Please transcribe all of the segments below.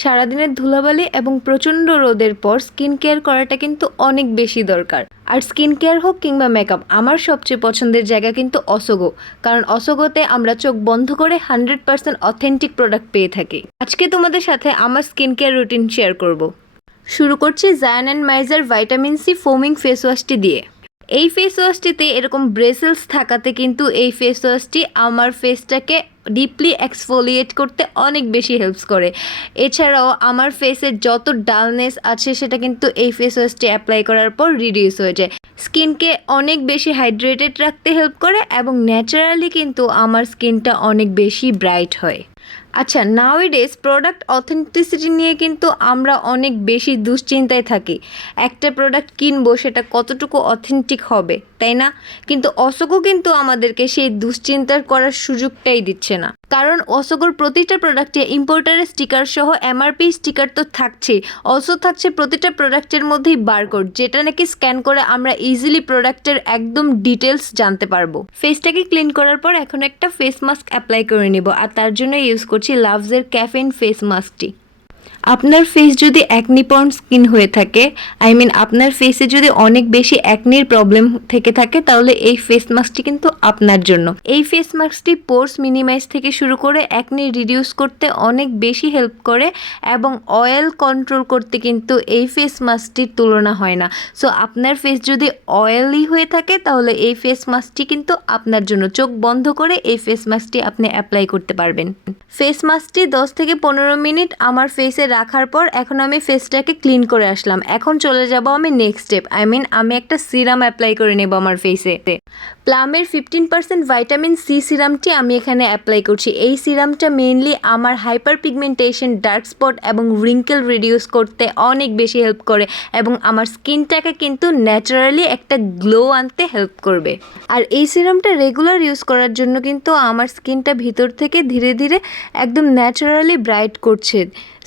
সারাদিনের ধুলাবালি এবং প্রচণ্ড রোদের পর স্কিন কেয়ার করাটা কিন্তু অনেক বেশি দরকার। আর স্কিন কেয়ার হোক কিংবা মেকআপ, আমার সবচেয়ে পছন্দের জায়গা কিন্তু অসগো। কারণ অসগোতে আমরা চোখ বন্ধ করে 100% অথেন্টিক প্রোডাক্ট পেয়ে থাকি। আজকে তোমাদের সাথে আমার স্কিন কেয়ার রুটিন শেয়ার করব। শুরু করছি Zayn and Myza vitamin C foaming face ওয়াশটি দিয়ে। এই ফেস ওয়াশটিতে এরকম ব্রেসেলস থাকাতে কিন্তু এই ফেস ওয়াশটি আমার ফেসটাকে ডিপলি এক্সফোলিয়েট করতে অনেক বেশি হেল্পস করে। এছাড়াও আমার ফেসের যত ডালনেস আছে সেটা কিন্তু এই ফেস ওয়াশটি অ্যাপ্লাই করার পর রিডিউস হয়ে যায়। স্কিনকে অনেক বেশি হাইড্রেটেড রাখতে হেল্প করে এবং ন্যাচারালি কিন্তু আমার স্কিনটা অনেক বেশি ব্রাইট হয়। আচ্ছা, নাউএডেজ প্রোডাক্ট অথেন্টিসিটি নিয়ে কিন্তু আমরা অনেক বেশি দুশ্চিন্তায় থাকি। একটা প্রোডাক্ট কিনবো সেটা কতটুকু অথেন্টিক হবে, তাই না? কিন্তু অসগো কিন্তু আমাদেরকে সেই দুশ্চিন্তার করার সুযোগটাই দিচ্ছে না। কারণ অসগোর প্রতিটা প্রোডাক্টে ইম্পোর্টারের স্টিকার সহ এমআরপি স্টিকার তো থাকছেই, অলসো থাকছে প্রতিটা প্রোডাক্টের মধ্যেই বারকোড, যেটা নাকি স্ক্যান করে আমরা ইজিলি প্রোডাক্টের একদম ডিটেলস জানতে পারবো। ফেসটাকে ক্লিন করার পর এখন একটা ফেস মাস্ক অ্যাপ্লাই করে নিব, আর তার জন্য ইউজ করছি লাভসের ক্যাফেইন ফেস মাস্কটি। আপনার ফেস যদি অ্যাকনি প্রন স্কিন হয়ে থাকে, আপনার ফেসে যদি অনেক বেশি অ্যাকনির প্রবলেম থেকে থাকে, তাহলে এই ফেস মাস্কটি কিন্তু আপনার জন্য। এই ফেস মাস্কটি পোর্স মিনিমাইজ থেকে শুরু করে অ্যাকনি রিডিউস করতে অনেক বেশি হেল্প করে এবং অয়েল কন্ট্রোল করতে কিন্তু এই ফেস মাস্কটির তুলনা হয় না। সো আপনার ফেস যদি অয়েলি হয়ে থাকে তাহলে এই ফেস মাস্কটি কিন্তু আপনার জন্য। চোখ বন্ধ করে এই ফেস মাস্কটি আপনি অ্যাপ্লাই করতে পারবেন। ফেস মাস্কটি 10 থেকে 15 মিনিট আমার ফেসে রাখার পর এখন আমি ফেসটাকে ক্লিন করে আসলাম। এখন চলে যাব আমি নেক্সট স্টেপ, আমি একটা সিরাম অ্যাপ্লাই করে নেব আমার ফেসে। প্লামের 15% ভাইটামিন সি সিরামটি আমি এখানে অ্যাপ্লাই করছি। এই সিরামটা মেইনলি আমার হাইপার পিগমেন্টেশন, ডার্ক স্পট এবং রিঙ্কেল রিডিউস করতে অনেক বেশি হেল্প করে এবং আমার স্কিনটাকে কিন্তু ন্যাচারালি একটা গ্লো আনতে হেল্প করবে। আর এই সিরামটা রেগুলার ইউজ করার জন্য কিন্তু আমার স্কিনটা ভিতর থেকে ধীরে ধীরে একদম ন্যাচারালি ব্রাইট করছে।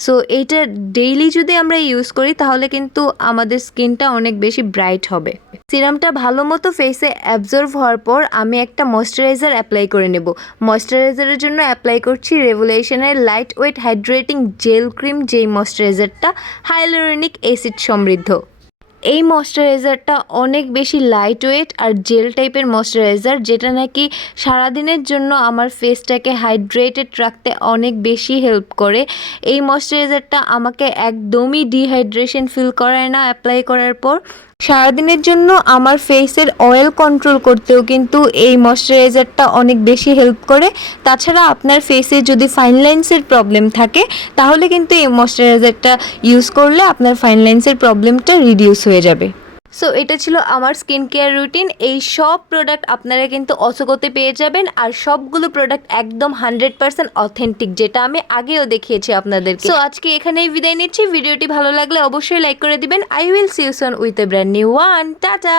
সো এইটা ডেইলি যদি আমরা ইউজ করি তাহলে কিন্তু আমাদের স্কিনটা অনেক বেশি ব্রাইট হবে। সিরামটা ভালো মতো ফেসে অ্যাবজর্ভ হওয়ার পর আমি একটা ময়শ্চারাইজার অ্যাপ্লাই করে নেব। ময়শ্চারাইজারের জন্য অ্যাপ্লাই করছি রেভোলিউশনের light weight hydrating gel cream, যেই ময়শ্চারাইজারটা হাইলোরনিক অ্যাসিড সমৃদ্ধ। এই ময়শ্চারাইজারটা অনেক বেশি লাইট ওয়েট আর জেল টাইপের ময়শ্চারাইজার, যেটা নাকি সারাদিনের জন্য আমার ফেসটাকে হাইড্রেটেড রাখতে অনেক বেশি হেল্প করে। এই ময়শ্চারাইজারটা আমাকে একদমই ডিহাইড্রেশন ফিল করায় না অ্যাপ্লাই করার পর। সারাদিনের জন্য আমার ফেসের অয়েল কন্ট্রোল করতেও কিন্তু এই ময়শ্চারাইজারটা অনেক বেশি হেল্প করে। তাছাড়া আপনার ফেসে যদি ফাইন লাইন্সের প্রবলেম থাকে তাহলে কিন্তু এই ময়শ্চারাইজারটা ইউজ করলে আপনার ফাইন লাইন্সের প্রবলেমটা রিডিউস হয়ে যাবে। সো এটা ছিল আমার স্কিন কেয়ার রুটিন। এই সব প্রোডাক্ট আপনারা কিন্তু অসগোতে পেয়ে যাবেন, আর সবগুলো প্রোডাক্ট একদম 100% অথেন্টিক, যেটা আমি আগেও দেখিয়েছি আপনাদেরকে। সো আজকে এখানেই বিদায় নিচ্ছি। ভিডিওটি ভালো লাগলে অবশ্যই লাইক করে দিবেন। I will see you soon with a brand new one. Tata.